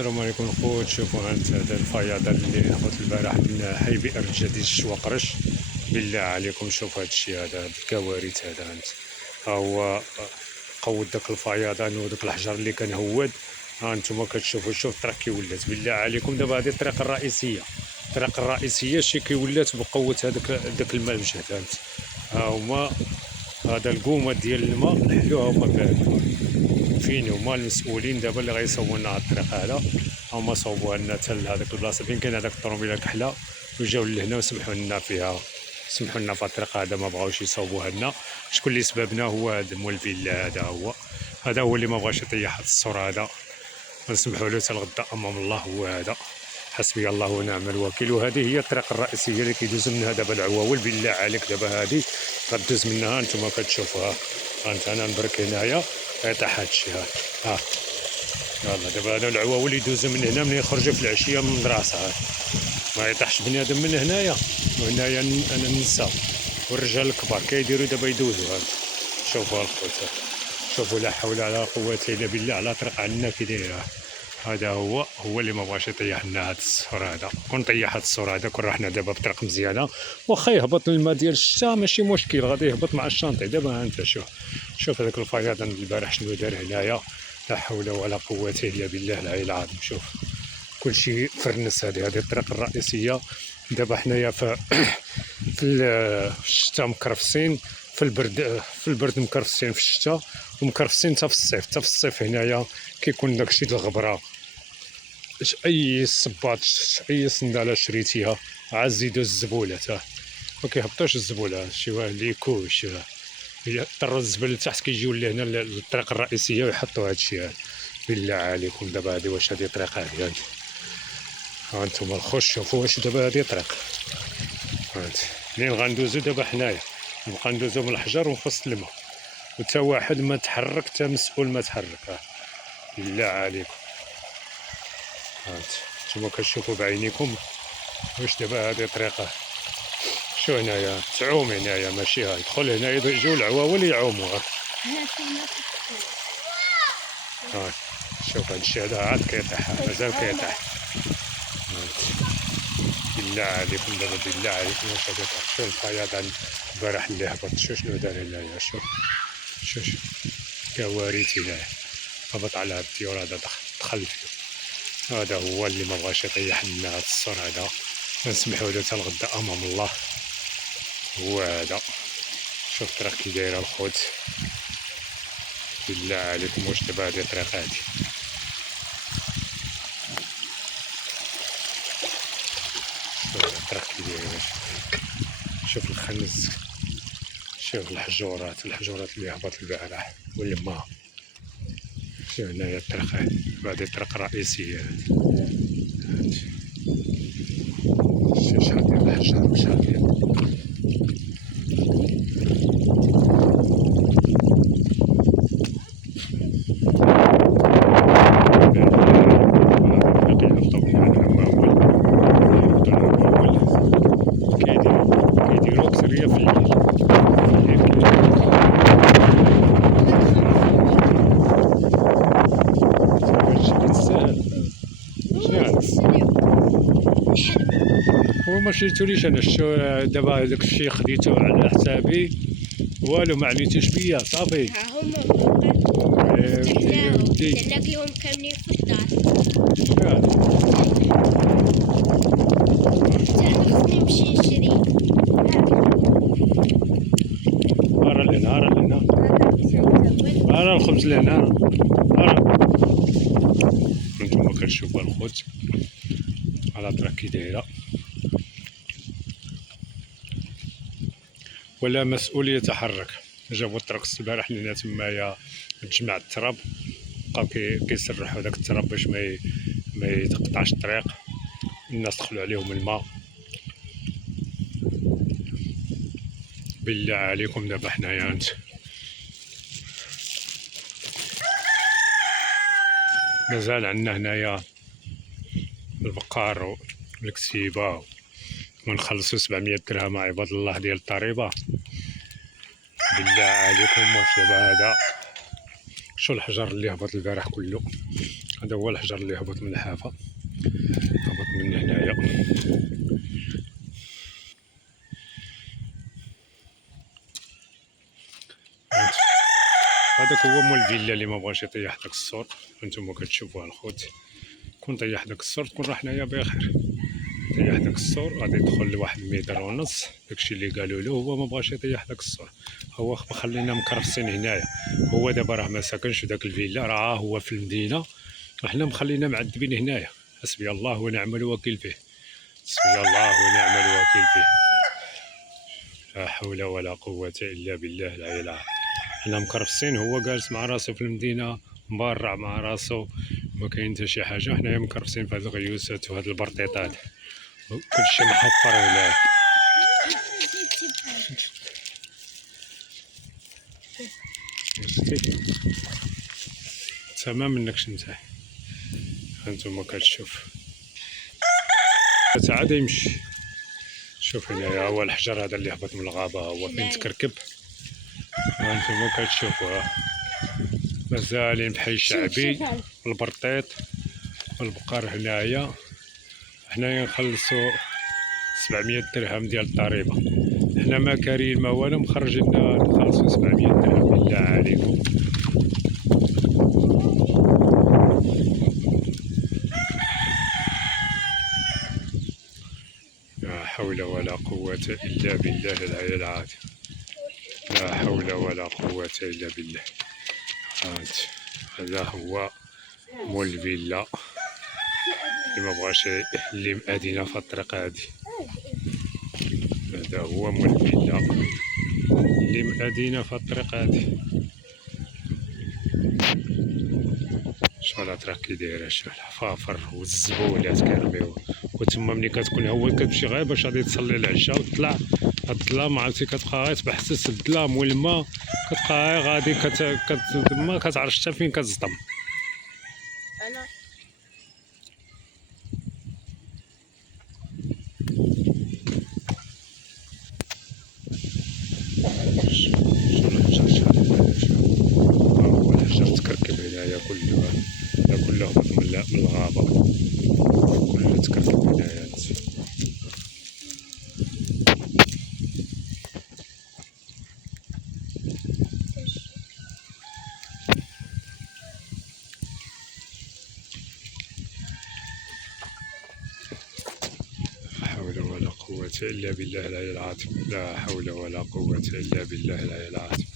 السلام عليكم الخوت. شوفوا هذا الفيضان اللي هبط البارح من حي بئر الجديد الشواقرش. بالله عليكم شوف هذا الشيء، هذا الكوارث هذا. انت ها هو قود داك الفيضان وداك الحجر اللي كان هواد. ها انتم كتشوفوا، شوف الطريق كي ولات. بالله عليكم دابا هذه الطريق الرئيسيه، الطريق الرئيسيه شي كي ولات بقوه هذاك الماء المجهد. انت ها هما هذا القومه ديال الماء نحلوها هما كامل. فين هما المسؤولين دابا اللي غيصوبوا لنا هاد الطريق هذا؟ هما صوبوها لنا حتى لهاديك البلاصه فين كاين هذاك الطروميله كحله، وجاو لهنا وسمحوا لنا فيها، سمحوا لنا في الطريق هذا، ما بغاوش يصوبوها لنا. شكون اللي سببنا؟ هو هذا مول الفيلا، هذا هو اللي ما بغاش يطيح هاد الصوره هذا. نسمحوا له حتى الغدا امام الله. هو هذا حسبي الله ونعم الوكيل. وهذه هي الطريق الرئيسيه اللي كيدوز منها دابا العواول. بالله عليك دابا هذه غدوز منها، انتم كتشوفوها. انت انا نبرك هنايا غيطيح هادشي. ها يلا دابا هذا العواول يدوزو من هنا، من يخرجوا في العشيه من المدرسه. ما يطيحش بنادم من هنايا، وهنايا انا النساء والرجال الكبار كيديروا دابا يدوزوا. شوفوا الخوت، شوفوا لا حول ولا قوه الا بالله على طريق عندنا كي دايره. هذا هو اللي ما بغاش يطيح لنا هذا الصور هذا. كون طيح هذا الصور هذا كون رحنا دابا بطريق مزيانه، واخا يهبط الماء ديال الشتا ماشي مشكل، غادي يهبط مع الشانطي. دابا انت شوف هذاك الفيضان البارح شنو دار هنايا. لا حول ولا قوه الا بالله العلي العظيم. شوف كلشي فرنس. هذه الطريق الرئيسيه. دابا حنايا في الشتا مكرفسين، في البرد مكرفسين في الشتاء، ومكرفسين حتى في الصيف. حتى في الصيف هنايا كيكون داكشي د الغبره. اي صباط، اي صنداله شريتيها عاد زيدوا الزبولات، ما كيهبطوش الزبوله. شي واحد اللي يكوش يطروا الزبل لتحت، كيجيو لهنا للطريق الرئيسيه ويحطوا هذا الشيء. بالله عليكم دابا هذه واش هذه طريق؟ هذه ها انتم الخوت شوفوا واش دابا هذه طريق. هانت منين غندوزو دابا حنايا؟ نبقى ندوزو من الحجر وفي وسط الماء، وتا واحد ما تحرك، تا مسؤول ما تحرك. بالله عليكم هانت نتوما كتشوفوا بعينيكم واش دابا هذه طريقه. شو هنايا تعوم هنايا ماشي ها يدخل هنايا يجيو العواول يعوموا. ها شوف هاد الشيء هذا عاد كيطيح، مازال كيطيح. بالله عليكم دابا، بالله عليكم واش هذا؟ شوف الفيضان البارح اللي هبط، شنو دار هنايا. شوف كوارث هنايا. هبط على هاد الطيور هذا، دخل فيه. هذا هو اللي ما بغاش يطيح لنا هاد الصور هذا. نسمحوا له حتى الغدا امام الله. هو هذا. شوف الطريق كي دايره الخوت. بالله عليكم واش دابا هذه الطريق هذه؟ شوف الطريق كي دايره. شوف الخنز، شوف الحجورات اللي هبط البارح والماء. شوف هنايا الطريق هذه الطريق رئيسيه. شوف شحال ديال الحجر وشحال ديال كيديروا أكثرية في الليل. هو ما شريتوليش انا، شتو دابا داك الشيء خديتو على حسابي، والو ما عليتوش بيا صافي. ها هما تلاقيهم كاملين في الدار. حتى انا خصني نمشي نشري. راه لهنا راه الخبز لهنا. نتوما كتشوفوا الخوت على الطريق كي دايره. ولا مسؤول يتحرك. جابوا الطرق البارح لنا تمايا تجمع التراب، بقاو كيسرحوا داك التراب باش ما يتقطعش الطريق. الناس دخلوا عليهم الماء. بالله عليكم دابا حنايا مازال عندنا هنايا البقار والكتيبه، ونخلصوا 700 درهم عباد الله ديال الضريبه. بالله عليكم واش دابا هذا؟ شو الحجر اللي هبط البارح كله؟ هذا هو الحجر اللي هبط من الحافة، هبط من هنايا. هذاك هو مول الفيلا اللي ما بغاش يطيح داك السور. هانتوما كتشوفوها الخوت، كون طيح داك السور تكون راه حنايا بخير. طيح داك السور غادي يدخل لواحد المتر ونص، داكشي اللي قالوا له هو ما بغاش يطيح داك السور. هو خلينا مكرفسين هنايا. هو دابا راه ما ساكنش في داك الفيلا، راه هو في المدينه، وحنا مخلينا معذبين هنايا. حسبي الله ونعم الوكيل فيه، حسبي الله ونعم الوكيل فيه. لا حول ولا قوة إلا بالله العلي العظيم. حنا مكرفسين، هو جالس مع راسو في المدينة مبرع مع راسو، ما كاين حتى شي حاجة. حنايا مكرفسين في هاد الغيوسات وهاد البرطيطات، كلشي محفر هنايا. شتي تمام منكش نتا، هانتوما كتشوف تا عاد يمشي. شوف هنايا هو الحجر هذا اللي هبط من الغابة، هو فين تكركب. هانتوما كتشوفوا مازالين بحي الشعبي، البرطيط والبقر هنايا. حنايا نخلصو 700 درهم ديال الضريبة، حنا ما كارين ما والو، مخرجين نخلصو 700 درهم بالله عليكم. لا حول ولا قوة إلا بالله العلي العظيم، لا حول ولا قوة إلا بالله. هذا هو مول الفيلا اللي ما بغاش اللي مأدينا في الطريق هادي. هذا هو مول الفيلا اللي مأدينا في الطريق هادي. شوف الطريق كي دايره، شوف الحفافر والزبولات كيرميو. وتما ملي كتكون هو كتمشي غير باش غادي تصلي العشاء وتطلع الظلام، عرفتي كتبقى غير تبحث الظلام والما، كتبقى غير غادي ما كتعرفش حتى فين كتصدم. هو الحجر تكركب هنايا كلها، هذا كله هبط من الغابة، كله تكركب هنايا. لا حول ولا قوة إلا بالله العلي العظيم، لا حول ولا قوة إلا بالله العلي العظيم.